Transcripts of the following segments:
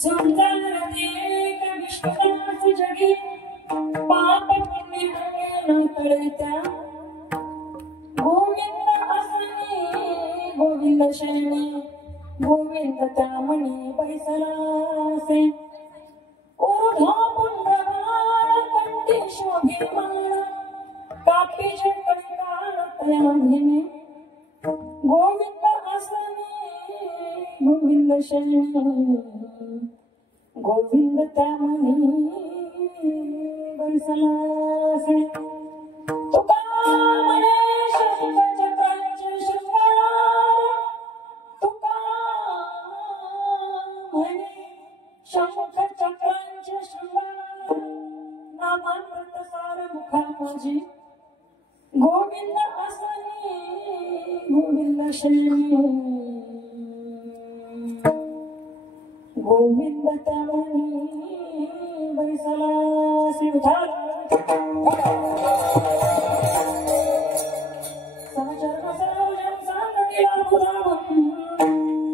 झुंजारते विश्वनाथ जगी पाप पुण्य न कळत्या गोविंद असनी गोविंद शरणी गोविंद त्यामणी पैसरासे ऊर्ध्व पुंड्रबाळ कंठी शोभिमान कापी जटकाळ तयाभिने गोविंद असनी गोविंद शरणी गोविंद त्यामणी पैसरासे तुका म्हणे शंख चक्रांचे शृंगार तुका म्हणे शंख चक्रांचे शृंगार नामामृत सार मुखा माझी गोविंद असनी गोविंद शरणी गोविंद त्यामणी बैसलासी विठाल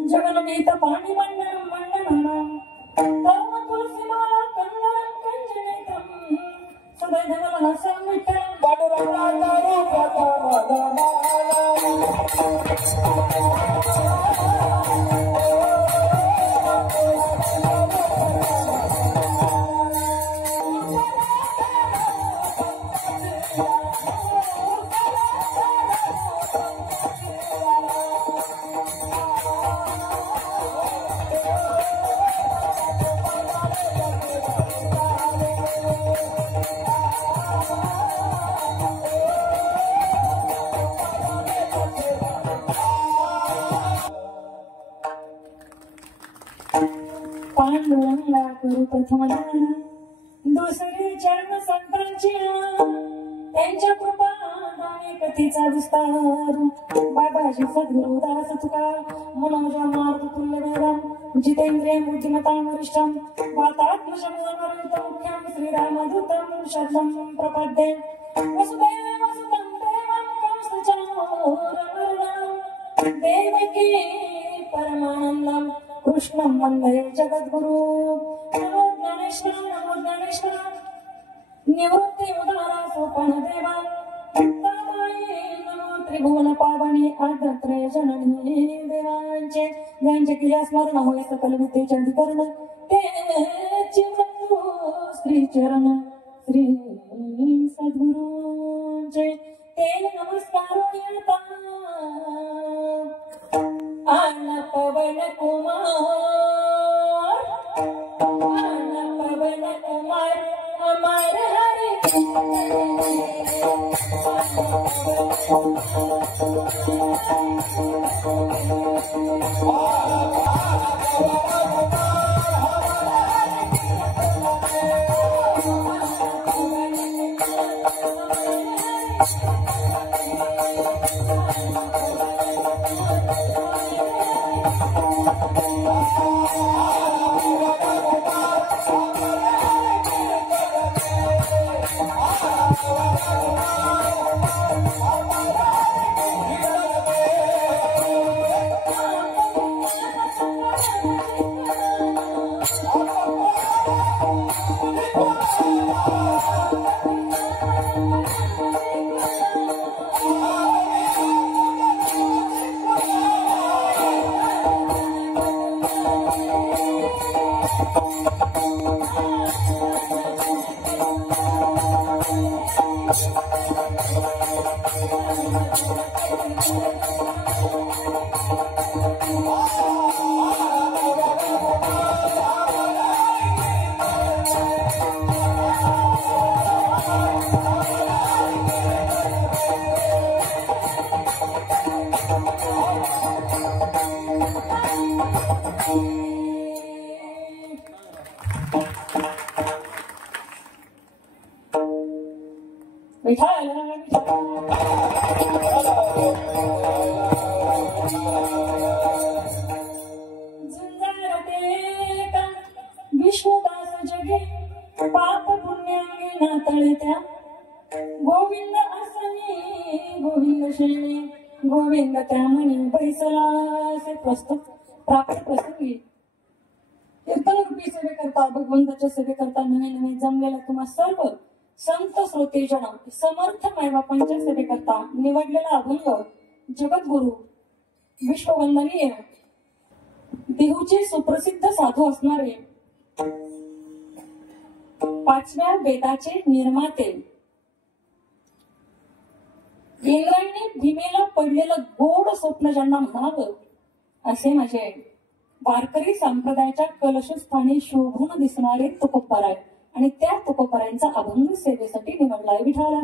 जगन्मीत पाणी मंडळ मंडळ तरुण तुलसीमाला कंदरं कंजनेत्रं सदा जगला संविठ्ठल पांडुरंगा करू प्रथम दुसरे चरण संतांची त्यांच्या कृपा दाने कथेचा विस्तार बाबाजी सद्गुरु दास तुका मनोजा मार्ग तुल्य वेदम जितेंद्रिय बुद्धिमतां वरिष्ठं वातात्मशब्दमरुत मुख्यं श्रीरामदूतं शरणं प्रपद्ये वसुदेव वसुतं देवं कंसचाणूरमर्दनं देवकी परमानन्दं कृष्णं वन्दे जगद्गुरु नमो ज्ञानेश्वर निवृत्ति उदारा सोपन देवा तामाये नमो त्रिभुवन पावनी आदत्रय जननी देवांचे ज्यांचे क्रिया स्मरण होय सकल विद्ये चंडीकरण ते चिवंतु श्री चरण श्री सद्गुरूंचे ते नमस्कार येता आन पवन कुमार अमर हरे विश्वदास जगे पाप पुण्यागे नातळत्या गोविंद असनी गोविंद शरणी गोविंद त्यामणी बैसला असे प्राप्त प्रसंगी कीर्तन रूपी सेवेकरता, भगवंताच्या सेवेकरता नवे नवे जमलेला तुम्हा सर्व संत श्रोतेजन, समर्थ मायबापांच्या सेवेकरता निवडलेला अभंग जगद्गुरु विश्ववंदनीय देहूचे सुप्रसिद्ध साधू असणारे पाचव्या वेदाचे निर्माते, इंद्रायणी भीमेला पडलेलं गोड स्वप्न ज्यांना म्हणावं असे माझे वारकरी संप्रदायाच्या कलशस्थानी शोभून दिसणारे तुकोबाराय आणि त्या तुकोबारायांचा अभंग सेवेसाठी निवडलाय विठाला.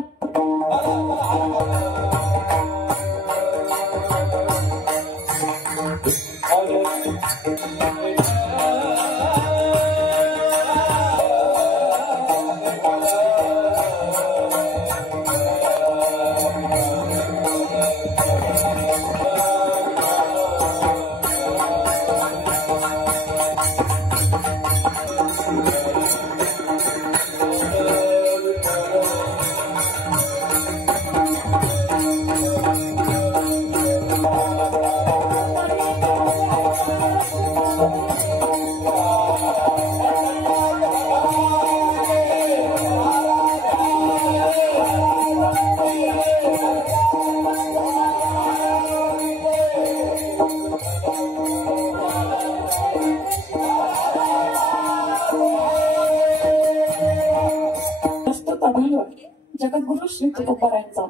जगद्गुरु श्री तुकोबारायांचा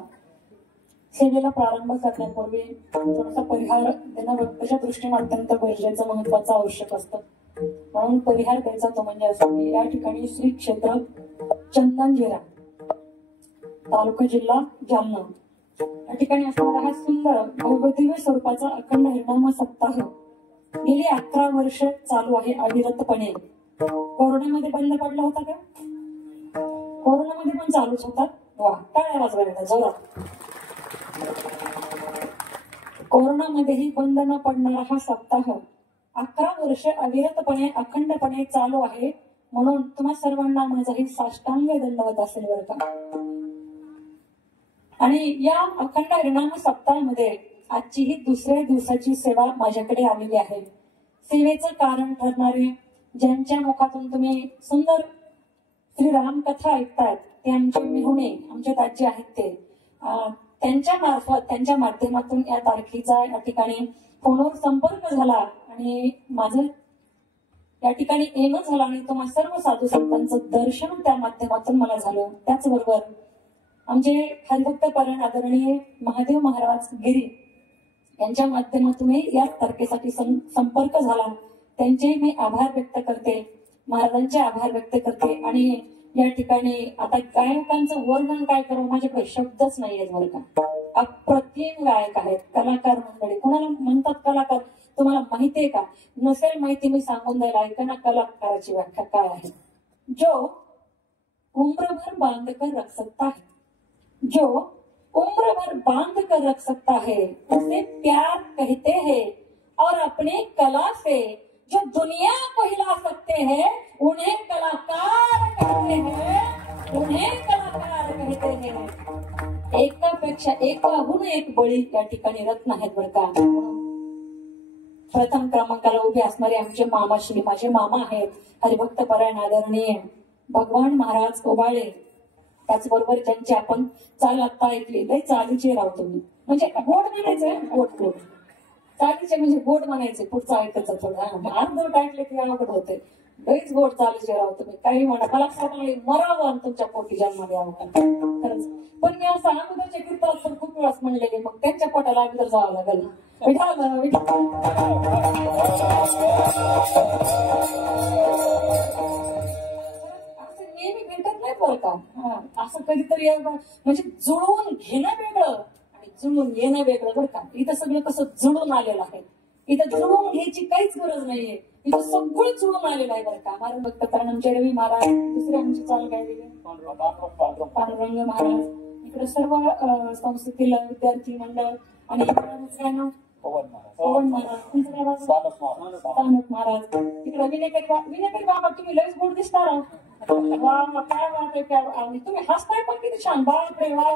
सेवेला प्रारंभ करण्यापूर्वी थोडासा परिहार देणं भक्ताच्या दृष्टीने अत्यंत गरजेचं, महत्वाचं, आवश्यक असतं. म्हणून परिहार द्यायचा तो म्हणजे असं की या ठिकाणी श्री क्षेत्र चंदनजिरा, तालुका जिल्हा जालना या ठिकाणी असणारा हा सुंदर भव्यदिव्य स्वरूपाचा अखंड हरिनाम सप्ताह गेली 11 वर्ष चालू आहे अविरतपणे. कोरोनामध्ये बंद पडला होता का? कोरोनामध्ये पण चालूच होता. वा, काय आवाज बघा जोरात. कोरोनामध्येही बंद न पडणारा हा सप्ताह 11 वर्ष अविरतपणे अखंडपणे चालू आहे. म्हणून तुम्हा सर्वांना माझाही साष्टांग दंडवत असेल बरं का. आणि या अखंड हरिनाम सप्ताहामध्ये आजची ही दुसऱ्या दिवसाची सेवा माझ्याकडे आलेली आहे. सेवेचं कारण ठरणारे ज्यांच्या मुखातून तुम्ही सुंदर श्रीराम कथा ऐकतात ते आमचे मेहुणे, आमचे ताजी आहेत ते. त्यांच्या मार्फत, त्यांच्या माध्यमातून या तारखेचा या ठिकाणी फोनवर संपर्क झाला आणि माझं या ठिकाणी येणं झालं आणि तुम्हा सर्व साधू संतांचं दर्शन त्या माध्यमातून मला झालं. त्याचबरोबर आमचे हरिभक्त परायण आदरणीय महादेव महाराज गिरी यांच्या माध्यमातूनही या तारखेसाठी संपर्क झाला. त्यांचे मी आभार व्यक्त करते, महाराजांचे आभार व्यक्त करते. आणि या ठिकाणी आता गायकांचं वर्णन काय करू, माझ्याकडे शब्दच नाहीये बरं का. अप्रतिम गायक आहेत, कलाकार मंडळी. कोणाला म्हणतात कलाकार, तुम्हाला माहिती आहे का? नसेल माहिती मी सांगून द्यायला ऐका ना, कलाकाराची व्याख्या काय आहे. जो उम्र भर बांध कर रख सकता है, जो उम्र भर बांध कर रख सकता है उसे प्यार कहते हैं. और अपने कला से जो दुनिया को हिला सकते हैं उन्हें कलाकार कहते हैं, उन्हें कलाकार कहते हैं. एकापेक्षा एकाहून एक बळी या ठिकाणी रत्न आहेत बरं का. प्रथम क्रमांकाला उभे असणारे आमचे मामाश्री, माझे मामा आहेत हरिभक्त परायण आदरणीय भगवान महाराज कोबाळे. त्याचबरोबर ज्यांची आपण चाल आत्ता ऐकली, लय चालीचे राव तुम्ही, म्हणजे गोड म्हणायचंय, गोड गोड चालीचे म्हणजे गोड म्हणायचे. पुढचं ऐकायचं थोडं, अर्धवट ऐकले की अवघड होते. लईच गोड चालीचे राव तुम्ही, काही म्हणा. मला सांगले मरावं आणि तुमच्या पोटी जन्म द्यावं का खरंच. पण मी असं अगोदरच्या कीर्तनात पण खूप वेळास म्हणलेले, मग त्यांच्या पोटाला अगोदर जावं लागेल. नेहमी भेटत नाही बरं का. असं कधीतरी म्हणजे जुळवून घेणं वेगळं आणि जुळून येणं वेगळं बरं का. इथं सगळं कसं जुळून आलेलं आहे. इथं जुळवून घ्यायची काहीच गरज नाहीये, इथं सगळं जुळून आलेलं आहे बरं का. महाराज भक्त आमचे रवी महाराज, दुसरे आमची चाल काय पांडुरंग महाराज, इकडे सर्व संस्थेतील विद्यार्थी मंडळ आणि काय नाव पवन महाराज, तुमचं काय नाव स्थानक महाराज, इकडे विनेकर बाबा. तुम्ही लयच गोड दिसणार आहोत. वा, काय वाटतंय काय. आणि तुम्ही हसताय पण किती छान. बापरे वा.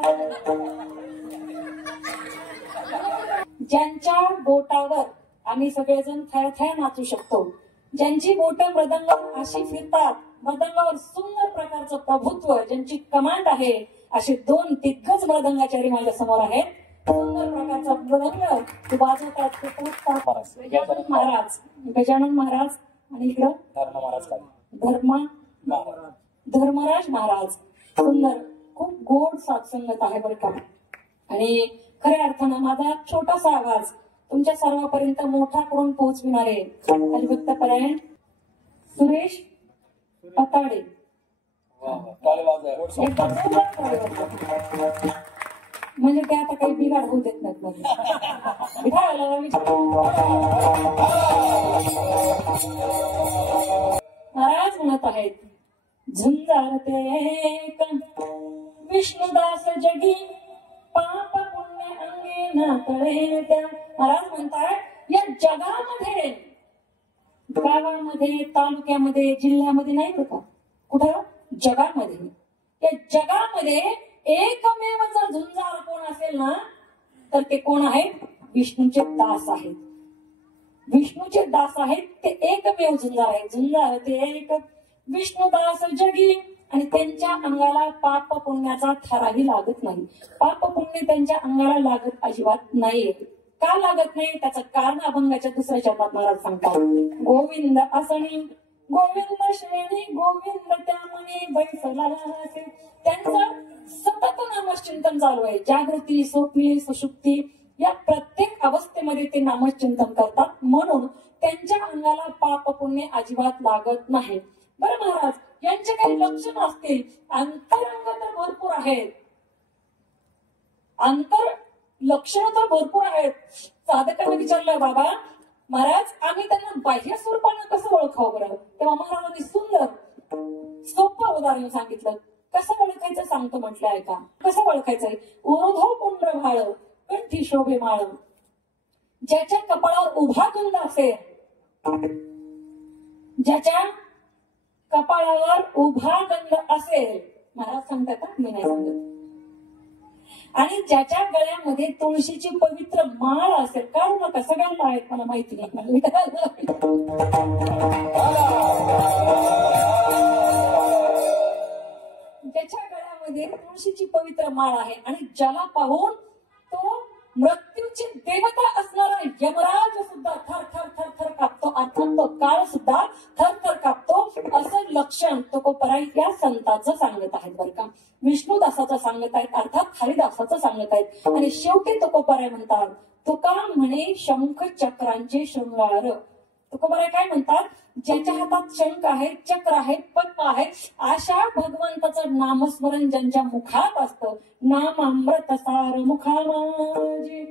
ज्यांच्या बोटावर आम्ही सगळेजण थया थया नाचू शकतो ज्यांची बोट मृदंगावर अशी फिरतात, मृदंगावर सुंदर प्रकारचं प्रभुत्व, ज्यांची कमांड आहे, असे दोन दिग्गज मृदंगाचारी माझ्या समोर आहेत. सुंदर प्रकारचा मृदंग ते वाजवतात. गजानन महाराज, गजानन महाराज आणि इकडं धर्मराज महाराज. सुंदर, खूप गोड सात्संगत आहे बरं का. आणि खऱ्या अर्थानं माझा छोटासा आवाज तुमच्या सर्वांपर्यंत मोठा करून पोहोचविणारे हरिभक्त परायण सुरेश पताडे. म्हणजे ते आता काही बिघाड होऊ देत नाहीत महाराज म्हणत आहेत, झुंजारते विष्णुदास जगी पाप पुण्य अंगे न तळे त्या. महाराज म्हणतात या जगामध्ये, गावामध्ये, तालुक्यामध्ये, जिल्ह्यामध्ये नाही बघा, कुठं जगामध्ये, या जगामध्ये एकमेव जर झुंजार कोण असेल ना तर ते कोण आहेत? विष्णूचे दास आहेत. विष्णूचे दास आहेत ते एकमेव झुंजार आहेत. झुंजार ते एक विष्णुदास जगी, आणि त्यांच्या अंगाला पाप पुण्याचा थराही लागत नाही. पाप पुण्य त्यांच्या अंगाला लागत अजिबात नाही. का लागत नाही त्याचं कारण अभंगाच्या दुसऱ्या चरणात महाराज सांगतात. गोविंद असणी गोविंद श्रेणी गोविंद त्यामणी बैसला. त्यांचं सतत नामचिंतन चालू आहे. जागृती, स्वप्नी, सुषुप्ती या प्रत्येक अवस्थेमध्ये ते नामचिंतन करतात, म्हणून त्यांच्या अंगाला पाप पुण्य अजिबात लागत नाही. बरं महाराज, यांचे काही लक्षण असतील. अंतरंग तर भरपूर आहेत, अंतर लक्षण तर भरपूर आहेत. साधकांना विचारलं, बाबा महाराज आम्ही त्यांना बाह्य स्वरूपानं कसं ओळखावं बरं? तेव्हा महाराजांनी सुंदर सोपं उदाहरण सांगितलं. कसं ओळखायचं सांगतो म्हटलं आहे का? कसं ओळखायचंय? ऊर्ध्व पुंड्र भाळ कंठी शोभे माळ. ज्याच्या कपाळावर उभा गंध असेल, ज्याच्या कपाळावर उभा गंध असेल, महाराज सांगतात, मी नाही सांगत, आणि ज्याच्या गळ्यामध्ये तुळशीची पवित्र माळ असेल, काढू नका सगळ्यांना आहेत मला माहिती नाही, ज्याच्या गळ्यामध्ये तुळशीची पवित्र माळ आहे आणि ज्याला पाहून तो मृत्यूची देवता असणारा यमराज सुद्धा थर थर थर थर कापतो, अर्थात तो काळ सुद्धा थर थर कापतो, असं लक्षण तुकोबराय या संतांचं सांगत आहेत बरं का. विष्णुदासाचं सांगत आहेत, अर्थात हरिदासाचं सांगत आहेत. आणि शेवटी तुकोबराय म्हणतात, तुका म्हणे शंख चक्रांचे शृंगार. तुकोबराय काय म्हणतात? ज्याच्या हातात शंख आहे, चक्र आहे, पद्म आहे, अशा भगवंताचं नामस्मरण ज्यांच्या मुखात असतं, नाम अमृत सार मुखा माझे.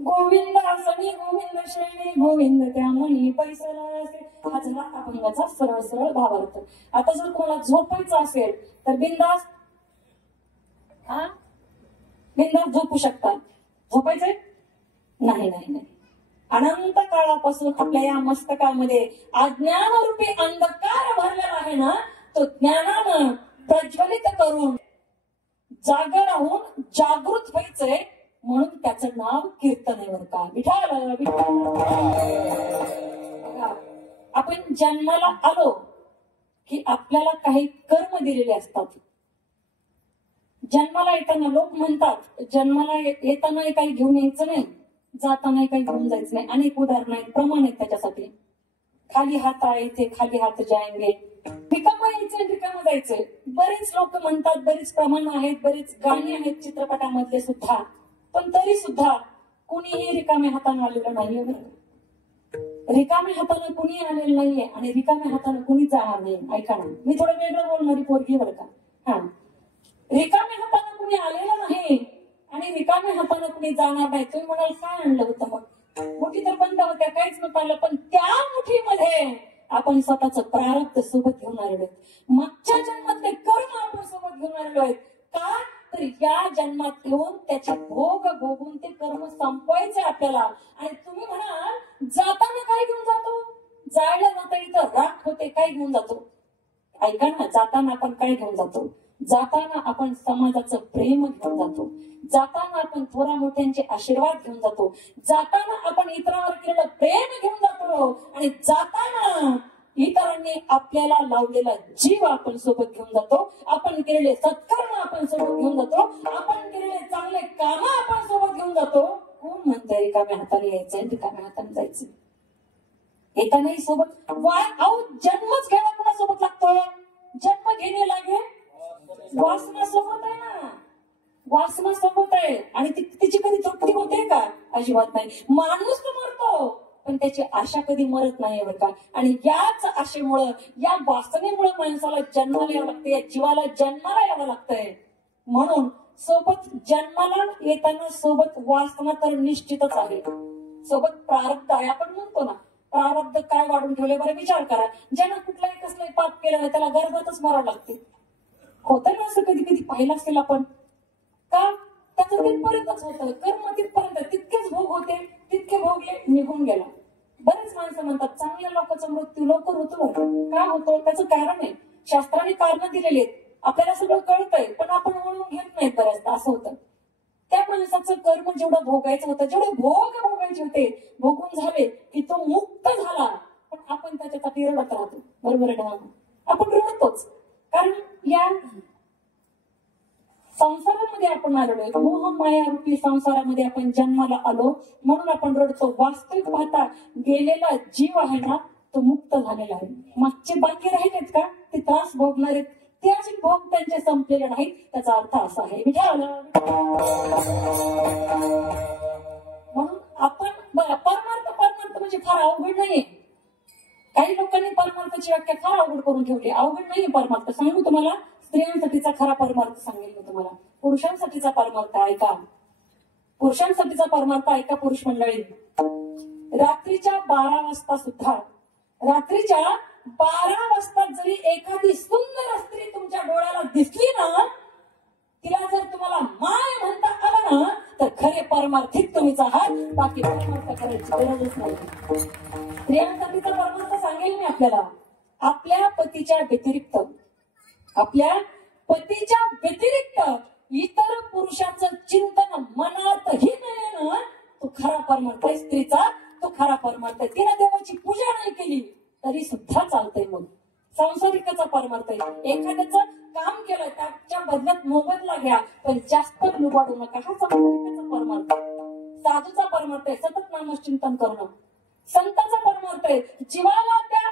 गोविंद असणी गोविंद श्रेणी गोविंद त्यामणी पैसला असे. हा झाला अभंगाचा सरळ सरळ भावार्थ. आता जर कोणाला झोपायचं असेल तर बिंदास बिंदास झोपू शकता. झोपायचंय? नाही नाही नाही. अनंत काळापासून आपल्या या मस्तकामध्ये अज्ञानरूपी अंधकार भरलेला आहे ना, तो ज्ञानानं प्रज्वलित करून जागा राहून जागृत व्हायचंय, म्हणून त्याचं नाव कीर्तन आहे बरं का. विठ्ठल आपण जन्माला आलो की आपल्याला काही कर्म दिलेले असतात. जन्माला येताना लोक म्हणतात, जन्माला येताना काही घेऊन यायचं नाही, जाताना काही घेऊन जायचं नाही. अनेक उदाहरण आहेत, प्रमाण आहेत त्याच्यासाठी. खाली हात आहे ते खाली हात जाएंगे, रिकामा यायचंय रिकामा जायचंय. बरेच लोक म्हणतात, बरीच प्रमाण आहेत, बरीच गाणी आहेत चित्रपटामधले सुद्धा, पण तरी सुद्धा कुणीही रिकाम्या हाताने आलेलं नाहीये. रिकाम्या हाताने कुणी आलेलं नाहीये आणि रिकाम्या हाताने कुणीच जाणार नाही. ऐका ना, मी थोडं वेगळं बोलणारी पोरगी बरं का. हा, रिकाम्या हाताने कुणी आलेलं नाही आणि रिकाम्या हाताने कुणी जाणार नाही. तुम्ही म्हणाल काय आणलं होतं मग? मुठी तर बंद होत्या, काहीच नव्हतं आणलं, पण त्या मुठीमध्ये आपण स्वतःच प्रारब्ध सोबत घेऊन आलेलो आहेत. मागच्या जन्मातले कर्म आपण सोबत घेऊन आलेलो आहेत. का तर या जन्मात येऊन त्याचे भोग भोगून ते कर्म संपवायचे आपल्याला. आणि तुम्ही म्हणाल जाताना काय घेऊन जातो? जायला जाता इथं राख होते, काय घेऊन जातो? ऐका ना, जाताना आपण काय घेऊन जातो? जाताना आपण समाजाचं प्रेम घेऊन जातो, जाताना आपण थोरा मोठ्यांचे आशीर्वाद घेऊन जातो, जाताना आपण इतरांवर केलेलं प्रेम घेऊन जातो, आणि जाताना इतरांनी आपल्याला लावलेला जीव आपण सोबत घेऊन जातो, आपण केलेले सत्कर्म आपण सोबत घेऊन जातो, आपण केलेले चांगले काम आपण सोबत घेऊन जातो. कोण म्हणतंय रिकाम्या हाताने यायचंय रिकाम्या हाताने जायचं? येतानाही सोबत जन्मच घ्यायला कोणासोबत लागतो? जन्म घेणे लागे वासना सोबत आहे ना, वासना सोबत आहे. आणि तिची कधी तृप्ती होते का? अजिबात नाही. माणूस तर मरतो पण त्याची आशा कधी मरत नाही बरं का. आणि याच आशेमुळं, या वासनेमुळे माणसाला जन्माला यावं लागतं, या जीवाला जन्माला यावं लागतंय. म्हणून सोबत जन्माला येताना सोबत वासना तर निश्चितच आहे, सोबत प्रारब्ध आहे. आपण म्हणतो ना, प्रारब्ध काय वाढून ठेवले? बरं विचार करा, ज्यानं कुठलाही कसलंही पाप केलं नाही त्याला गर्भातच मरावं लागते. होतं ना असं? कधी कधी पाहिलं असेल आपण का? त्याचं तिथपर्यंतच होतं, कर्म तिथपर्यंत, तितकेच भोग होते, तितके भोगले, निघून गेला. बरेच माणसं म्हणतात चांगल्या लोकांचा मृत्यू लवकर होतो. का होतो? त्याचं कारण आहे, शास्त्राने कारण दिलेली आहेत, आपल्याला सगळं कळतंय पण आपण वळून घेत नाहीत बऱ्याचदा. असं होतं. त्या माणसाचं कर्म जेवढं भोगायचं होतं, जेवढे भोग भोगायचे होते, भोगून झाले की तो मुक्त झाला, पण आपण त्याच्यासाठी रडत राहतो. बरोबर आहे ना? आपण रडतोच, कारण या संसारामध्ये आपण आलोय, मोह माया रूपी संसारामध्ये आपण जन्माला आलो, म्हणून आपण रडतो. वास्तविक पाहता गेलेला जीव आहे ना, तो मुक्त झालेला आहे. मागचे बाकी राहिलेत का? ते त्रास भोगणारे, ते अजून भोग त्यांचे संपलेले नाहीत. त्याचा अर्थ असा आहे म्हणून आपण परमार्थ म्हणजे फार अवघड नाहीये. काही लोकांनी परमार्थाची व्याख्या फार अवघड करून ठेवली. अवघड नाहीये परमार्थ. सांगू तुम्हाला, स्त्रियांसाठीचा खरा परमार्थ सांगेल मी तुम्हाला. पुरुषांसाठीचा परमार्थ ऐका, पुरुषांसाठीचा परमार्थ ऐका पुरुष मंडळी. रात्रीच्या 12 वाजता सुद्धा, रात्रीच्या 12 वाजता जरी एखादी सुंदर स्त्री तुमच्या डोळ्याला दिसली ना, तिला जर तुम्हाला माय म्हणता आलं ना, तर खरे परमार्थिक तुम्हीच आहात. बाकी परमार्थ करायची गरजच नाही. स्त्रियांसाठीचा परमार्थ सांगेल मी आपल्याला. आपल्या पतीच्या व्यतिरिक्त, आपल्या पतीच्या व्यतिरिक्त इतर पुरुषाचं चिंतन मनातही नाही ना, तो खरा परमार्थ आहे स्त्रीचा. तो खरा परमार्थ आहे. तिने देवाची पूजा नाही केली तरी सुद्धा चालतंय. मग संसारिकाचा परमार्थ आहे. एखाद्याचं काम केलं त्याच्या बदल्यात मोबदला घ्या, पण जास्त लुबाडू नका. हा संसारिकाचा परमार्थ. साधूचा परमार्थ आहे सतत नामचिंतन करणं. संताचा परमार्थ आहे जीवाला त्या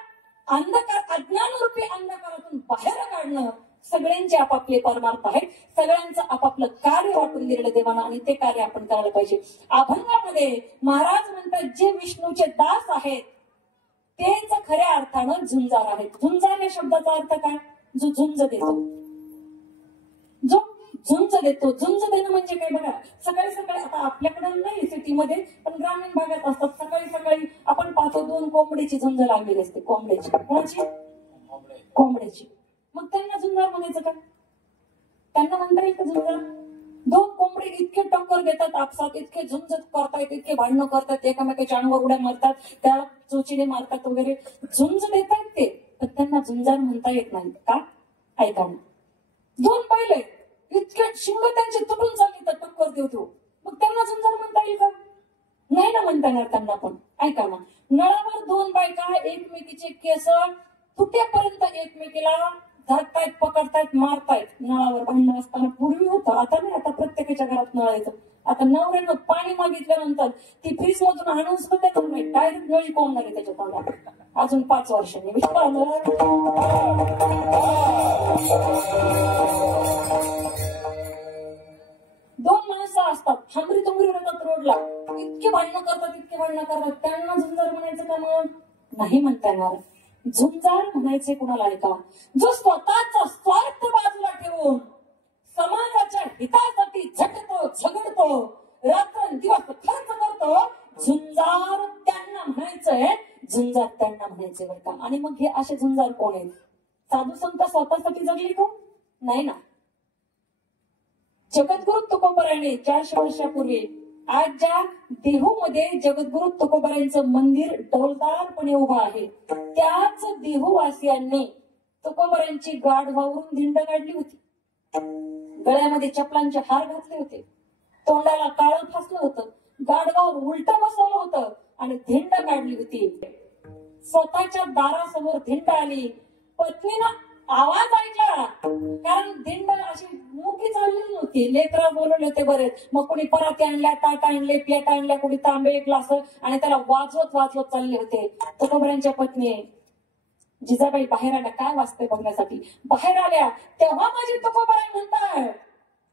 अज्ञानरूपी अंधकारातून बाहेर काढणं. सगळ्यांचे आपापले परमार्थ आहेत, सगळ्यांचं आपापलं कार्य वाटून दिलेलं देवाना, आणि ते कार्य आपण करायला पाहिजे. अभंगामध्ये महाराज म्हणतात, जे विष्णूचे दास आहेत तेच खऱ्या अर्थानं झुंजार आहेत. झुंजार या शब्दाचा अर्थ काय? जो झुंज देतो, जो झुंज देतो. झुंज देणं म्हणजे काय बघा, सकाळी सकाळी, आता आपल्याकडे नाही सिटीमध्ये, पण ग्रामीण भागात असतात. सकाळी सकाळी आपण पाहतो 2 कोंबडीची झुंज लागलेली असते. कोंबड्याची. कोणाची? कोंबड्याची. मग त्यांना झुंजार म्हणायचं का? त्यांना म्हणता येईल का झुंजार? 2 कोंबडी इतके टक्कर देतात आपसात, इतके झुंज करतायत, इतके भांडणं करतात, एकामेकाच्या अंगावर उड्या मारतात, त्या चोचीने मारतात वगैरे, झुंज देतात ते, पण त्यांना झुंजार म्हणता येत नाही का? ऐका ना, 2 पहिले इतके शिंग त्यांचे तुटून चालले तर टक्कर देतो, मग त्यांना झुंजार म्हणता येईल का? नाही ना म्हणता येणार त्यांना. पण ऐका ना, नळावर 2 बायका एकमेकीचे केस तुटेपर्यंत एकमेकीला धरतायत, पकडतायत, मारतायत. नळावर भांडणं असताना पूर्वी होतं, आता नाही. आता प्रत्येकाच्या घरात नळ येतं. आता नवऱ्यानं पाणी मागितल्यानंतर ती फ्रीज मधून आणून सुद्धा देतात नाही, डायरेक्ट नळी कोंबणार आहे त्याच्या तोंडात. अजून 5 वर्षांनी 2 माणसं असतात, हांगरी तुंगरी होतात रोडला, इतके भांडणं करतात, इतके भांडणं करतात. त्यांना झुंजार म्हणायचं का? मग नाही म्हणता येणार. झुंजार म्हणायचे कुणाला ऐका, जो स्वतःचा स्वार्थ बाजूला ठेवून समाजाच्या हितासाठी झटतो, झगडतो, रात्रंदिवस खर्च करतो, झुंजार त्यांना म्हणायचंय. झुंजार त्यांना म्हणायचंय बरं का. आणि मग हे असे झुंजार कोण आहेत? साधू संत स्वतःसाठी जगले का? नाही ना. जगद्गुरु तुकोबारायांनी 400 वर्षापूर्वी आज ज्या देहूमध्ये जगद्गुरु तुकोबारायांचं मंदिर डौलदारपणे उभं आहे, त्याच देहूवासियांनी तुकोबारायांची गाढवावरून दिंड काढली होती. गळ्यामध्ये चपलांचे हार घातले होते, तोंडाला काळं फासलं होतं, गाडवावर उलट बसवलं होतं आणि धिंड काढली होती. स्वतःच्या दारासमोर धिंड आली. पत्नीनं आवाज ऐकला, कारण धिंड अशी मोठी चाललेली नव्हती. लेकरं बोलवले होते बरेच, मग कोणी पराती आणल्या, ताट आणले, प्लेट आणल्या, कोणी तांबे ग्लास आणि त्याला वाजवत वाजवत चालले होते. तुकोबऱ्यांच्या पत्नी जिजाबाई बाहेर आल्या काय वाजते बघण्यासाठी. बाहेर आल्या तेव्हा माझी तुकोबराई म्हणताय,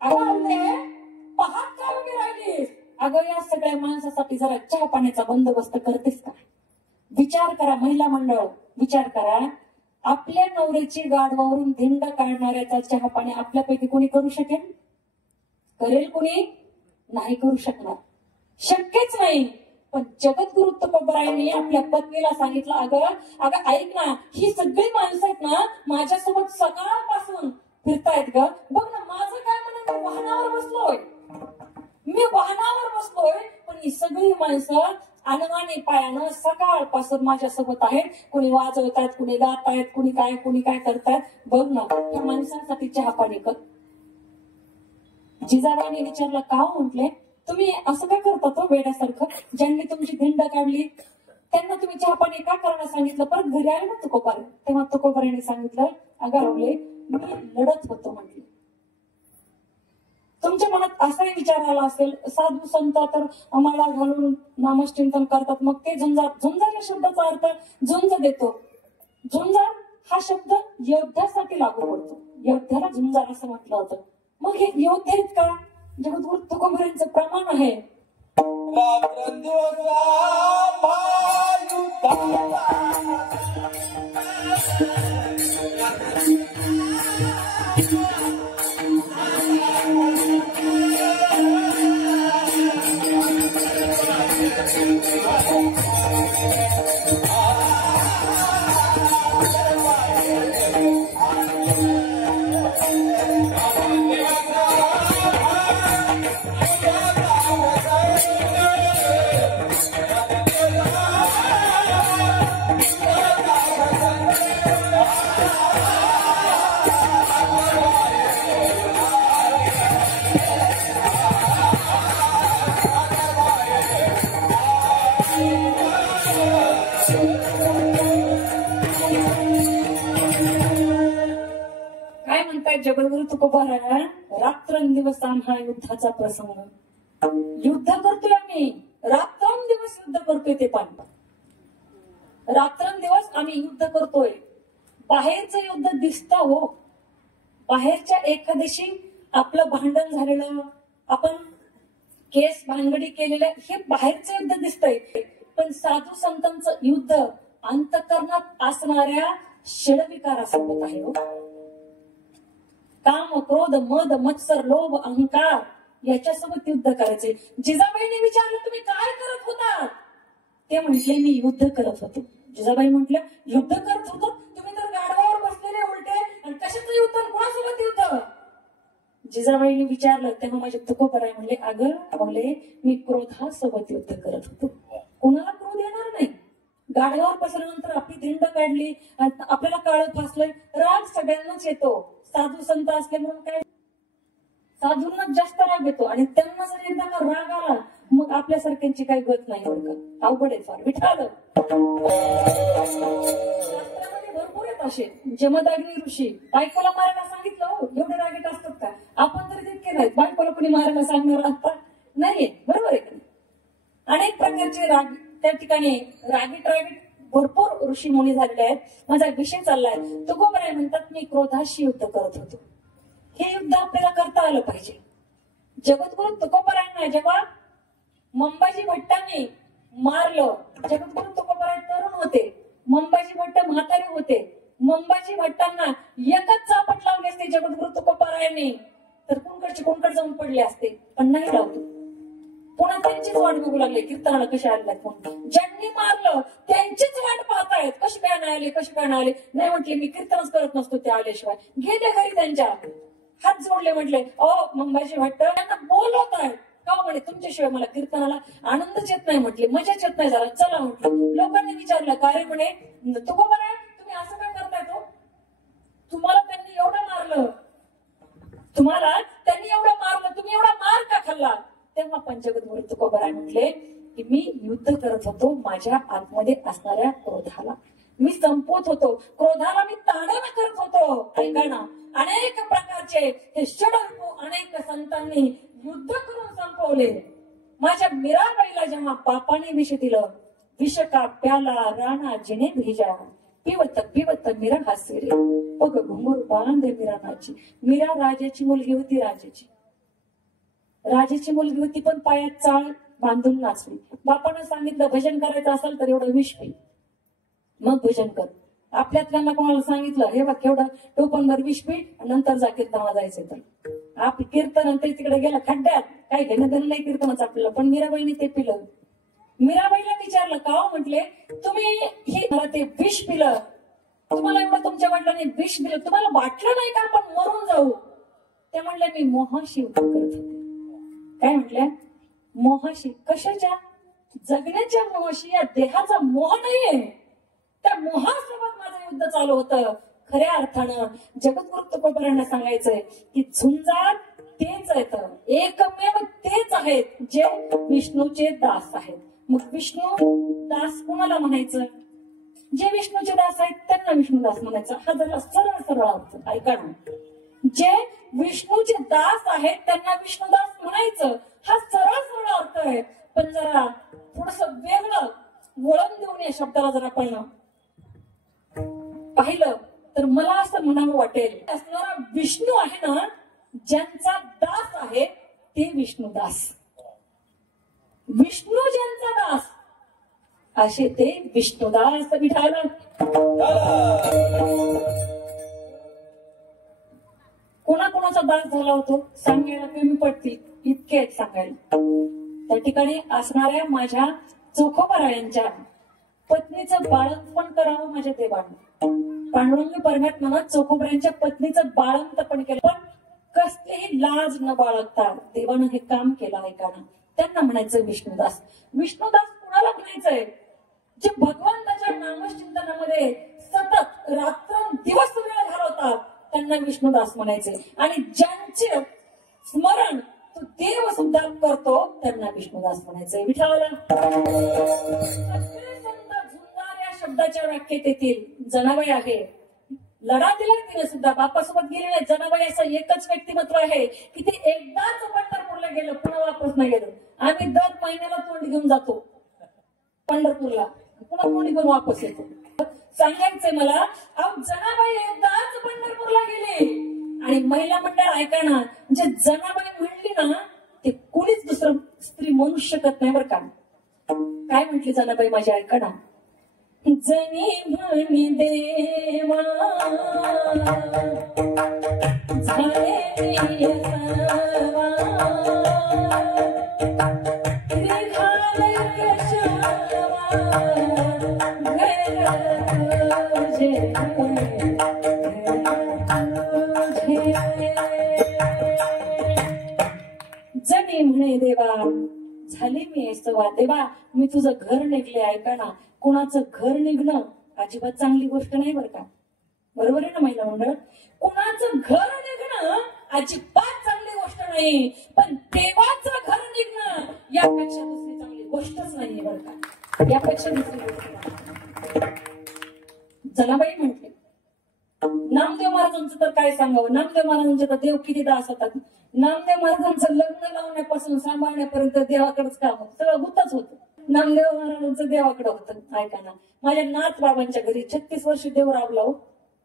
अगं पाहत काय उभी राहिलीस? अगं या सगळ्या माणसासाठी जरा चहा पाण्याचा बंदोबस्त करतेस का? विचार करा महिला मंडळ, विचार करा. आपल्या नवऱ्याची गाढवावरून धिंड काढणाऱ्याचा चहा पाणी आपल्यापैकी कोणी करू शकेल? करेल कोणी? नाही करू शकणार, शक्यच नाही. पण जगद्गुरु तुकोबरायांनी आपल्या पत्नीला सांगितलं, अगं ऐक ना, ही सगळी माणसं आहेत ना माझ्यासोबत सकाळपासून फिरतायत ग. बघ ना माझं काय म्हणून वाहनावर बसलोय, मी वाहनावर बसलोय, पण ही सगळी माणसं अनवाणी पायानं सकाळपासून माझ्यासोबत आहेत. कुणी वाजवतात, कुणी गातायत, कुणी काय करतायत. बघ ना या माणसांसाठी चहा पाणी कर. जिजाबाईने विचारलं का हो? म्हटले तुम्ही असं काय करता तो वेड्यासारखं? ज्यांनी तुमची धिंड काढली त्यांना तुम्ही चहा पाणी का करायला सांगितलं? परत घरी आले ना तुकोबारे, तेव्हा तुकोबाऱ्यांनी सांगितलं, अगं रावले मी लढत होतो म्हटले. तुमच्या मनात असाही विचार आला असेल, साधू संत तर माळा घालून नामचिंतन करतात, मग ते झुंजार या शब्दाचा अर्थ झुंज देतो. झुंजार हा शब्द योद्ध्यासाठी लागू पडतो, योद्ध्याला झुंजार असं म्हटलं होतं. मग हे योद्धे आहेत का? जगद्गुरु तुकोबऱ्यांचं प्रमाण आहे. जगद्गुरु तुकोबारा रात्रंदिवस आम्हा युद्धाचा प्रसंग, युद्ध करतोय आम्ही, रात्रंदिवस युद्ध करतोय. ते पण रात्रंदिवस आम्ही युद्ध करतोय. बाहेरचं युद्ध दिसतं हो, बाहेरच्या एखाद्याशी आपलं भांडण झालेलं, आपण केस भानगडी केलेलं, हे बाहेरचं युद्ध दिसतंय. पण साधू संतांचं युद्ध अंतःकरणात असणाऱ्या षडविकारासोबत आहे हो. काम, क्रोध, मद, मत्सर, लोभ, अहंकार याच्यासोबत युद्ध करायचे. जिजाबाईने विचारलं तुम्ही काय करत होता? ते म्हटले मी युद्ध करत होतो. जिजाबाई म्हटलं युद्ध करत होतो? तुम्ही तर गाढवावर बसलेले उलटे, आणि कशाचं युद्ध, कोणासोबत युद्ध? जिजाबाईने विचारलं तेव्हा माझे तुकोबराय म्हणले, अगं मी क्रोधासोबत युद्ध करत होतो. कोणाला क्रोध येणार नाही? गाढवावर बसल्यानंतर आपली धिंड काढली, आपल्याला काळं फासलंय, राग सगळ्यांनाच येतो. साधू संत असले म्हणून काय, साधूंना जास्त राग येतो, आणि त्यांना जर एकदा का राग आला मग आपल्यासारख्यांची काही गत नाही बरं का, अवघड आहे फार. विठाल शास्त्रामध्ये भरपूर आहेत असे. जमदग्नी ऋषी बायकोला मारायला सांगितलं, हो एवढे रागीट असतात का? आपण तरी तितके नाहीत, बायकोला कोणी मारायला सांगणार आता नाहीये, बरोबर आहे का? अनेक प्रकारचे राग त्या ठिकाणी, रागीट भरपूर ऋषी मुनी झालेले आहेत. माझा विषय चाललाय. तुकोबराय म्हणतात मी क्रोधाशी युद्ध करत होतो. हे युद्ध आपल्याला करता आलं पाहिजे. जगद्गुरु तुकोबरायांना जेव्हा मंबाजी भट्टांनी मारलं, जगद्गुरु तुकोबराय तरुण होते, मंबाजी भट्ट म्हातारे होते. मंबाजी भट्टांना एकच चापट लावली असते जगद्गुरु तुकोबरायांनी तर कोणकडे जाऊन पडले असते, पण नाही लावली. पुन्हा त्यांचीच वाट बघू लागले, कीर्तनाला कसे आले. ज्यांनी मारलं त्यांचीच वाट पाहतायत, कशी काय नाही आले. नाही म्हटले मी कीर्तनच करत नसतो ते आल्याशिवाय. गेले घरी, त्यांच्या हात जोडले, म्हटले ओ मंबाजी भट्ट त्यांना बोलवत आहेत का? म्हणे तुमच्याशिवाय मला कीर्तनाला आनंदच येत नाही, म्हटले मजाच येत नाही, झाला चला म्हटलं. लोकांनी विचारलं का रे? म्हणे तुकोबराय तुम्ही असं काय करताय? तो तुम्हाला त्यांनी एवढं मारलं, तुम्हाला त्यांनी एवढं मारलं, तुम्ही एवढा मार का खाल्ला? तेव्हा पंचगुरु तुकोबाराय म्हटले की मी युद्ध करत होतो माझ्या आतमध्ये असणाऱ्या क्रोधाला, मी संपवत होतो क्रोधाला, मी ताडण करत होतो. ऐका ना, अनेक प्रकारचे हे षडरूप अनेक संतांनी युद्ध करून संपवले. माझ्या मीराबाईला जेव्हा बापाने विष दिलं, विष का प्याला राणा जिने भिजा, पिवत पिवत मीरा हास्य रे, बघ घुंगूर बांधे मीरा नाची. मीरा राजाची मुलगी होती, राजाची मुलगी होती, पण पायात चाळ बांधून नाचली. बापानं सांगितलं भजन करायचं असेल तर एवढं विष पी, मग भजन कर. आपल्यातल्यांना कोणाला सांगितलं हे बघ एवढं टोपणभर विष पी, नंतर जा कीर्तनाला जायचं. तर आप कीर्तन ते तिकडे गेलं खड्ड्यात, काही घेणं देणं नाही कीर्तनाच आपल्याला. पण मीराबाईने ते पिलं. मीराबाईला विचारलं का हो, म्हटले तुम्ही हे मला ते विष पिलं, तुम्हाला एवढं तुमच्या वडिलांनी विष दिलं, तुम्हाला वाटलं नाही का आपण मरून जाऊ? ते म्हणले मी मोहाशी युद्ध करत होते. काय म्हटल्या? मोहाशी. कशाच्या? जगण्याच्या मोहाशी. या देहाचा मोह नाहीये, त्या मोहासोबत माझं युद्ध चालू होतं. खऱ्या अर्थानं जगद्गुरु तुकोबारायांना सांगायचंय की झुंजार तेच आहेत, एकमेव तेच आहेत जे विष्णूचे दास आहेत. मग विष्णू दास कोणाला म्हणायचं? जे विष्णूचे दास आहेत त्यांना विष्णुदास म्हणायचं. हा जरा सरळ सरळ अर्थ ऐका ना. जे विष्णूचे दास आहेत त्यांना विष्णुदास म्हणायचं, हा सरळ सरळ अर्थ आहे. पण जरा थोडस वेगळं वळण देऊन या शब्दाला जर आपण पाहिलं तर मला असं म्हणावं वाटेल, असणारा विष्णू आहे ना, ज्यांचा दास आहे ते विष्णुदास. विष्णू ज्यांचा दास असे ते विष्णुदास. विठाला कोणाकोणाचा दास झाला होतो सांगायला कमी पडतील, इतके सांगायला. त्या ठिकाणी असणाऱ्या माझ्या चोखोबारायांच्या पत्नीचं बाळंतपण करावं माझ्या देवानं. पांडुरंग परमात्म्यानं चोखोबारायांच्या पत्नीचं बाळंतपण केलं, पण कसलीही लाज न बाळगता देवानं हे काम केलं. ऐका ना, त्यांना म्हणायचं विष्णुदास. विष्णुदास कुणाला म्हणायचंय? जे भगवंताच्या नामचिंतनामध्ये सतत रात्रंदिवस वेळ घालवतात त्यांना विष्णुदास म्हणायचे. आणि ज्यांचे स्मरण तो देव सुद्धा करतो त्यांना विष्णुदास म्हणायचे. विठाला या शब्दाच्या व्याख्येत येतील. जनाबाई आहे, लढा दिला तिने सुद्धा, बापासोबत गेले नाही. जनाबाई असं एकच व्यक्तिमत्व आहे की ते एकदाच पंढरपूरला गेलं, पुन्हा वापस नाही गेलं. आम्ही दर महिन्याला तोंड घेऊन जातो पंढरपूरला, पुन्हा तोंड घेऊन वापस येतो. सांगायचंय मला, जनाबाई एकदाच पंढरपूरला गेले. आणि महिला मंडळ ऐका ना, जे जनाबाई म्हणली ना ते कोणीच दुसरं स्त्री म्हणू शकत नाही बरं का. काय म्हटली जनाबाई माझ्या? ऐका ना. जनी म्हणी देवा झाले जनी म्हणे देवा झाले मी सवा. देवा मी तुझं घर निघले. ऐका ना, कुणाचं घर निघणं अजिबात चांगली गोष्ट नाही बरं का. बरोबर आहे ना महिला मंडळ? कुणाचं घर निघणं अजिबात चांगली गोष्ट नाही, पण देवाचं घर निघणं यापेक्षा दुसरी चांगली गोष्टच नाहीये बरं का. यापेक्षा दुसरी गोष्ट. जनाबाई म्हटले नामदेव महाराजांचं तर काय सांगावं. नामदेव महाराजांचे तर देव किती दास होतात. नामदेव महाराजांचं लग्न लावण्यापासून सांभाळण्यापर्यंत देवाकडेच काम होतं, सगळं होतच होतं. नामदेव महाराजांचं देवाकडे होतं. ऐका ना, माझ्या नाथ बाबांच्या घरी 36 वर्ष देव राबला हो.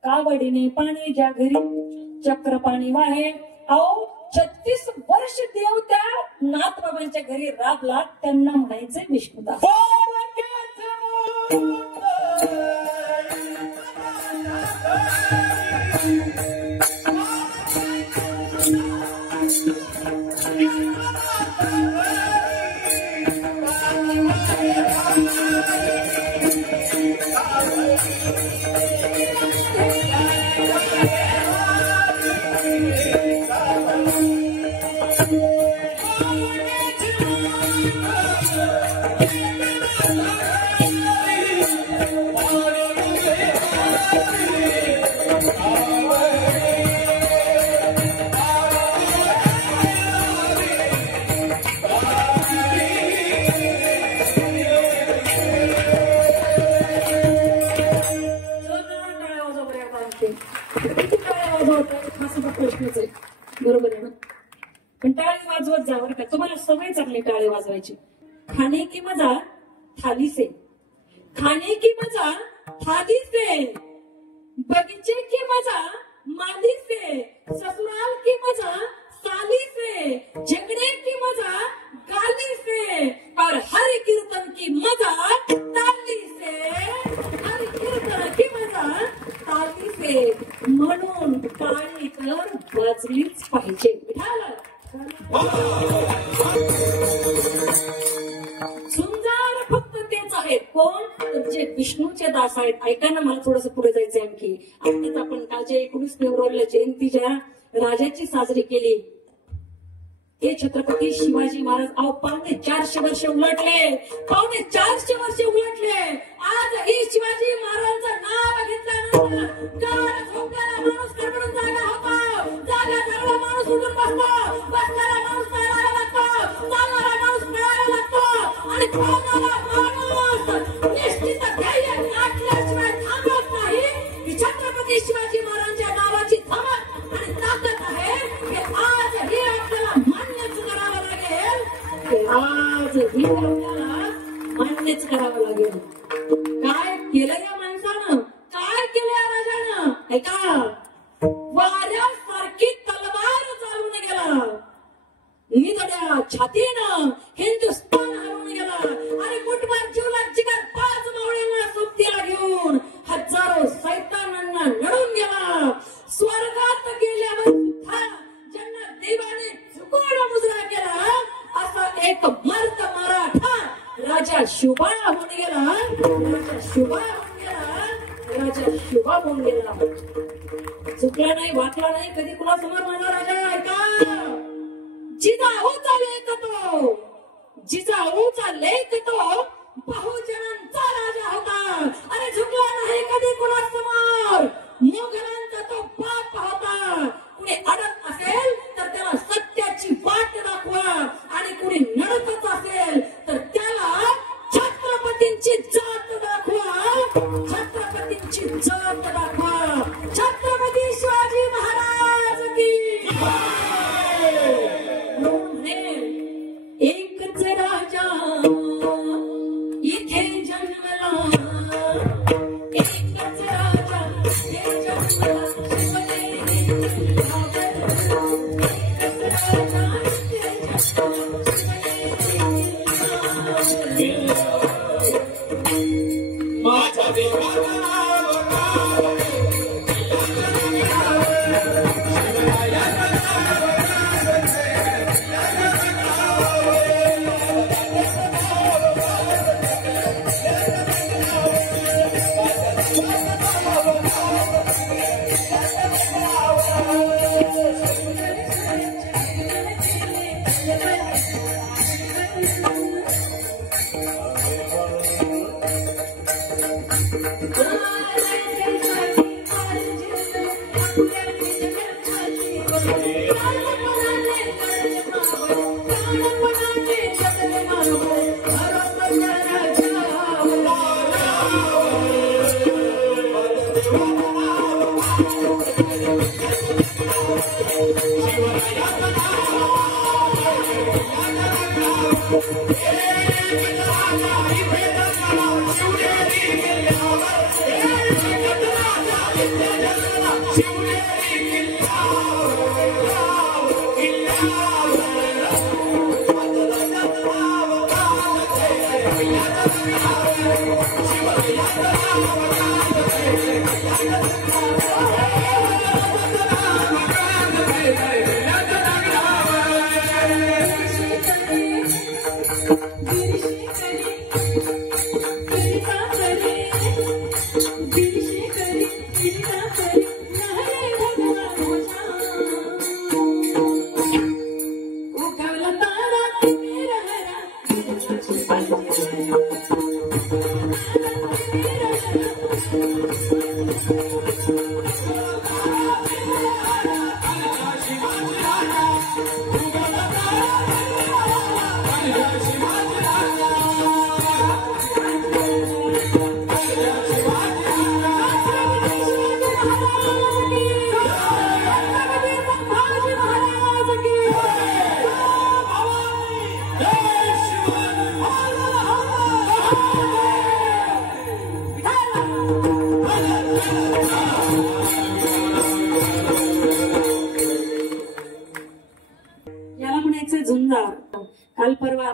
कावडीने पाणी ज्या घरी चक्र पाणी वाहे. अहो 36 वर्ष देव त्या नाथ बाबांच्या घरी राबला, त्यांना म्हणायचे विष्णुदास. Oh, किती टाळ्या वाजवताय हा सुद्धा प्रश्नच आहे. बरोबर आहे ना? पण टाळी वाजवत जा बरं का. तुम्हाला सवय चांगली टाळी वाजवायची. खाने की मजा थाली से, खाने की मजा थाली से, बगीचे की मजा माली से, ससुराल की मजा साली से, झगड़े की मजा गाली से, और हर कीर्तन की मजा ताली से, हर कीर्तन की मजा ताली से. म्हणून टाळी तर वाजलीच पाहिजे. सुंदर फक्त तेच आहेत. कोण? तर जे विष्णूचे दास आहेत. ऐका ना, मला थोडस पुढे जायचंय आणखी. आताच आपण कालच्या 19 फेब्रुवारीला जयंतीच्या राजाची साजरी केली. ते छत्रपती शिवाजी महाराज अहो 450 वर्ष उलटले. 450 वर्ष उलटले. आजही शिवाजी महाराजांचं नाव घेतल्यानंतर काळ झोपलेला माणूस कडून जागा होतो. जागा झालेला माणूस उठून बसतो. बसलेला माणूस पळायला लागतो. चालणारा माणूस पळायला लागतो. आणि धावणारा माणूस निश्चित ध्येय गाठल्याशिवाय थांबत नाही. ही छत्रपती शिवाजी महाराजांच्या नावाची धमक आणि ताकद आहे. हे आजही आपल्याला मान्यच करावं लागेल. आजही आपल्याला मान्यच करावं लागेल. काय केलं या माणसानं? काय केलं या राजानं? ऐका, वाऱ्यासारखी तलवार चालून गेला. निधड्या छातीनं हिंदुस्थान हरवून गेला. आणि मुठभर जीवलात जिगर 5 मावळ्यांना सोबतीला घेऊन हजारो सैतानांना लढून गेला. स्वर्गात गेल्यावर सुद्धा ज्यांना देवाने चुकवून मुजरा केला असा एक मर्द मराठा राजा शुभा होऊन गेला. राजा शुभा होऊन गेला. राजा शुभा होऊन गेला. चुकला नाही, वाकला नाही कधी कुणासमोर. माझा राजा ऐका, जिजाऊचा लेख तो, जिजाऊचा लेख तो बहुजनांचा राजा होता. अरे झुकला नाही कधी कुणासमोर. मुघलांचा तो बाप होता. कुणी अडत असेल तर त्याला सत्याची वाट दाखवा. आणि कुणी नडतच असेल तर त्याला छत्रपतींची जात दाखवा. छत्रपतींची जात दाखवा. छत्रपती शिवाजी महाराज की एकच राजा इथे जन्मला. एकच राजा इथे जन्मला. माझ्या देवाला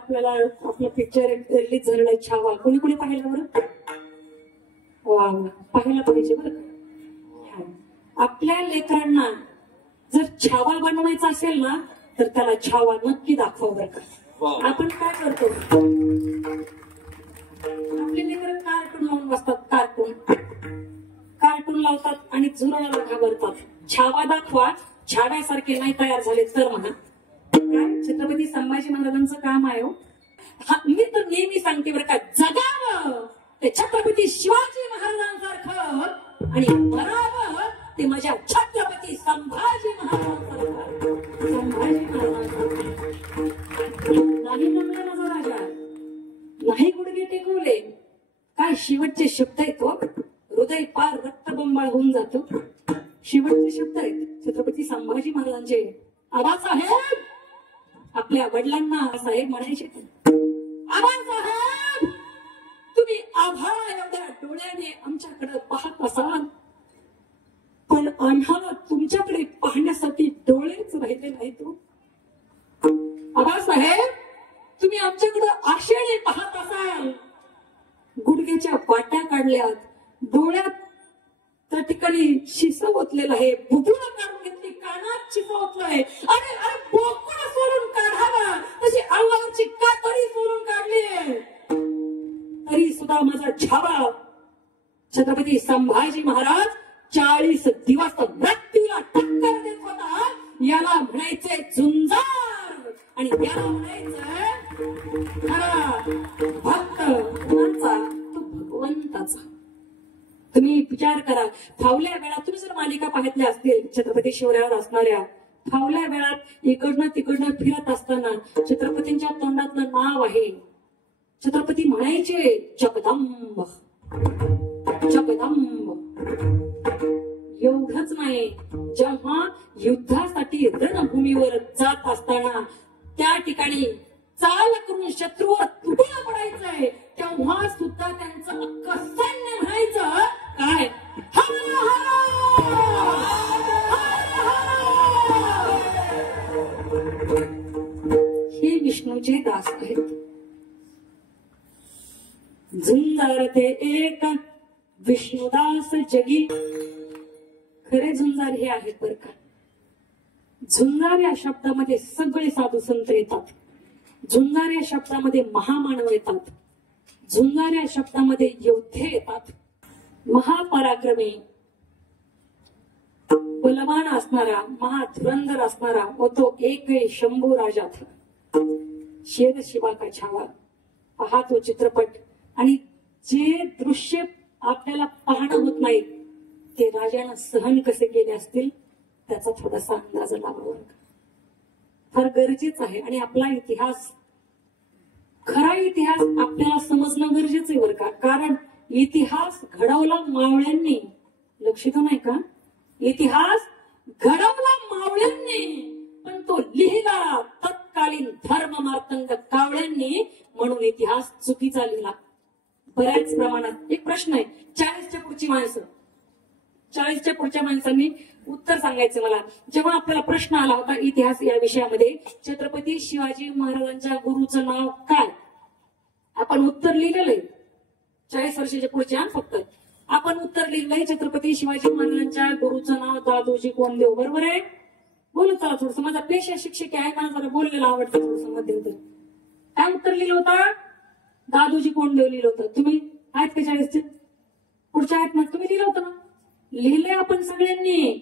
आपल्याला आपलं पिक्चर रिलीज झालेलं आहे छावा. कोणी कोणी पाहिलं बरं? वा पाहायला पाहिजे बरं. आपल्या लेकरांना जर छावा बनवायचा असेल ना तर त्याला छावा नक्की दाखवा बरं का. आपण काय करतो, आपले लेकर कार्टून लावून बसतात. कार्टून लावतात आणि झुरळाला घाबरतात. छावा दाखवा, छाव्यासारखे नाही तयार झाले तर म्हणा. काय छत्रपती संभाजी महाराजांचं काम आहे हो. मी तर नेहमी सांगते बरं का, जगावं ते छत्रपती शिवाजी महाराजांसारखं आणि मरावं ते माझ्या छत्रपती संभाजी महाराजांसारखं. संभाजी महाराजांसारखं नाही जमला माझा राजा, नाही गुडघे टेकवले. काय शेवटचे शब्द आहेत हो, हृदय पार रक्तबंबाळ होऊन जातो. शेवटचे शब्द आहेत छत्रपती संभाजी महाराजांचे. आबासाहेब आपल्या वडिलांना साहेब म्हणायचे. आबासाहेब तुम्ही आभाळ एवढ्या डोळ्याने आमच्याकडे पाहत असाल, पण आम्हाला तुमच्याकडे पाहण्यासाठी डोळेच राहिले नाहीत. आबासाहेब तुम्ही आमच्याकडे आशेने पाहत असाल, गुडघ्याच्या वाट्या काढल्यात, डोळ्यात त्या ठिकाणी शिसं ओतलेलं आहे, बुबुळं काढून घेतली, कानात शिसं ओतलंय. अरे अरे बोकडं सोलून काढावा तशी अंगावरची कातडी सोलून काढली, तरी सुद्धा माझा छावा छत्रपती संभाजी महाराज 40 दिवस मृत्यूला टक्कर देत होता. याला म्हणायचंय झुंजार आणि याला म्हणायचंय खरा भक्त कोणाचा, तो भगवंताचा. तुम्ही विचार करा, फावल्या वेळात तुम्ही जर मालिका पाहितल्या असतील छत्रपती शिवरायावर असणाऱ्या, फावल्या वेळात इकडनं तिकडनं फिरत असताना छत्रपतींच्या तोंडातलं नाव आहे. छत्रपती म्हणायचे जगदंब जगदंब. एवढंच नाही, जेव्हा युद्धासाठी रणभूमीवर जात असताना त्या ठिकाणी चाल करून शत्रूवर तुटून पडायचंय, तेव्हा सुद्धा त्यांचं अख्खं सैन्य म्हणायचं काय, हे विष्णूचे दास आहेत. झुंजार ते एक विष्णुदास जगी. खरे झुंजार हे आहेत बरं का. झुंजार या शब्दामध्ये सगळे साधू संत येतात. झुंजार या शब्दामध्ये महामानव येतात. झुंजार या शब्दामध्ये योद्धे येतात. महापराक्रमी, बलवान असणारा, महाधुरंधर असणारा व तो एक शंभू राजा था. शेर शिवा का छावा पहा तो चित्रपट, आणि जे दृश्य आपल्याला पाहणं होत नाही ते राजानं सहन कसे केले असतील त्याचा थोडासा अंदाज लावावा फार गरजेचं आहे. आणि आपला इतिहास, खरा इतिहास आपल्याला समजणं गरजेचं आहे बरं का. कारण इतिहास घडवला मावळ्यांनी. लक्षित नाही का? इतिहास घडवला मावळ्यांनी, पण तो लिहिला तत्कालीन धर्ममार्तंड कावळ्यांनी, म्हणून इतिहास चुकीचा लिहिला बऱ्याच प्रमाणात. एक प्रश्न आहे, 40च्या पुढची माणसं, 40च्या पुढच्या माणसांनी उत्तर सांगायचं मला. जेव्हा आपल्याला प्रश्न आला होता इतिहास या विषयामध्ये, छत्रपती शिवाजी महाराजांच्या गुरुचं नाव काय, आपण उत्तर लिहिलेलं आहे. 40 वर्षाच्या पुढच्या फक्त आपण उत्तर लिहिलंय, छत्रपती शिवाजी महाराजांच्या गुरुचं नाव दादोजी कोंडदेव. बरोबर आहे? बोलत चला थोडस. माझा पेशा शिक्षक आहे, मला जरा बोललेला आवडतं थोडस मध्यंतर. काय उत्तर लिहिलं होतं? दादोजी कोंडदेव लिहिलं होतं. तुम्ही आहेत का 40चे पुढच्या आहेत ना? तुम्ही लिहिलं होतं ना? लिहिलंय आपण सगळ्यांनी.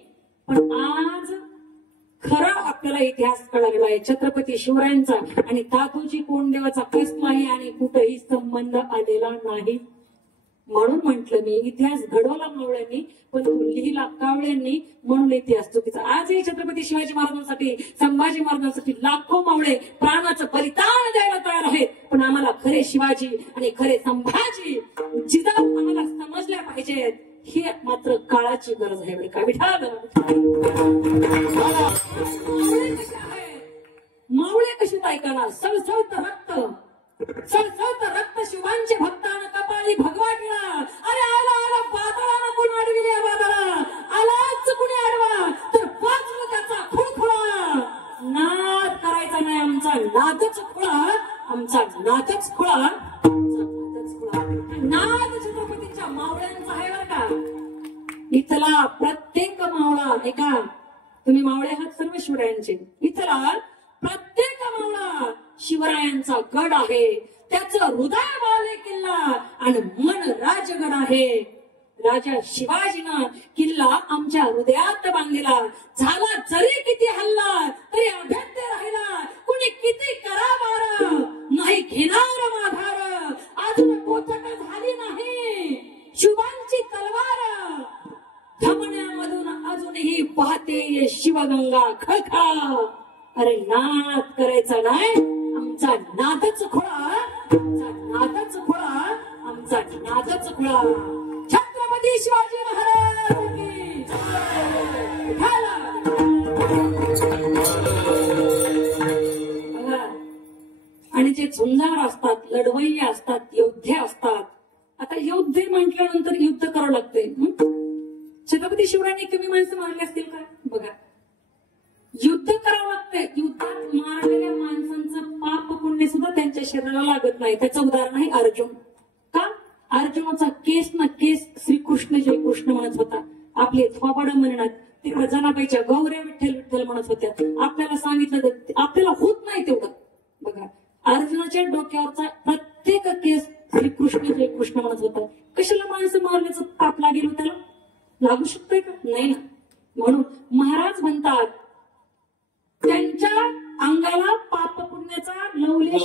पण आज खरा आपल्याला इतिहास कळालेला आहे छत्रपती शिवरायांचा आणि दादोजी कोंडदेवाचा कसलाही आणि कुठेही संबंध आलेला नाही. म्हणून म्हंटल मी, इतिहास घडवला मावळ्यांनी पण तो लिहिला कावळ्यांनी, म्हणून इतिहास चुकीचा. आजही छत्रपती शिवाजी महाराजांसाठी, संभाजी महाराजांसाठी लाखो मावळे प्राणाचं बलिदान द्यायला तयार आहेत. पण आम्हाला खरे शिवाजी आणि खरे संभाजी जिजाऊ आम्हाला समजल्या पाहिजेत, ही मात्र काळाची गरज आहे बरं का. विठाल मावळे कशी ऐकायला, सळसळत रक्त, सळसळत रक्त शिवांचे भक्तान कपाळी भगवा टिळा. अरे आला आला बादळानं कोण अडविले या बादळा, आलाच कुणी अडवा तर वाचलं त्याचा खुळखुळा. नाद करायचा नाही आमचा, नादच खुळा आमचा नादच खुळा, नादच खुळा. नाद छत्रपतींच्या मावळ्यांचा आहे बरं का. इथला प्रत्येक मावळा, ऐका तुम्ही मावळे आहात सर्व शिवरायांचे, इथला प्रत्येक मावळा शिवरायांचा गड आहे. त्याचं हृदय बाले किल्ला आणि मन राजगड आहे. राजा शिवाजीनं किल्ला आमच्या हृदयात बांधलेला. झाला जरी किती हल्ला तरी अभेद्य राहिला. कुणी किती करा मार नाही घेणार माधार. अजून कोचक झाली नाही शुभांची तलवार. धमन्यामधून अजूनही वाहते शिवगंगा खळखळ. अरे नाद करायचा नाही आमचा नादच खुळा, आमचा नादच खुळा, आमचा नादच खुळा. छत्रपती शिवाजी महाराज की जय. बघा, आणि जे झुंजार असतात, लढवय्ये असतात, योद्धे असतात. आता योद्धे म्हटल्यानंतर युद्ध करावं लागतंय. छत्रपती शिवरायांनी कमी माणसं मारली असतील का? बघा, युद्ध करावं लागतंय. युद्धात मारलेल्या माणसांचं पाप पुण्य सुद्धा त्यांच्या शरीराला लागत नाही. त्याचं उदाहरण आहे अर्जुन. का? अर्जुनाचा केस ना केस श्रीकृष्ण जय कृष्ण म्हणत होता. आपले थोबाड म्हणत तिकडे जनाबाईच्या गौऱ्या विठ्ठल विठ्ठल म्हणत होत्या. आपल्याला सांगितलं तर आपल्याला होत नाही तेवढं. बघा, अर्जुनाच्या डोक्यावरचा प्रत्येक केस श्रीकृष्ण जय कृष्ण म्हणत होता. कशाला माणसं मारण्याचं पाप लागेल त्याला? लागू शकतोय का? नाही ना. म्हणून महाराज म्हणतात त्यांच्या अंगाला पाप पुण्याचा लवलेश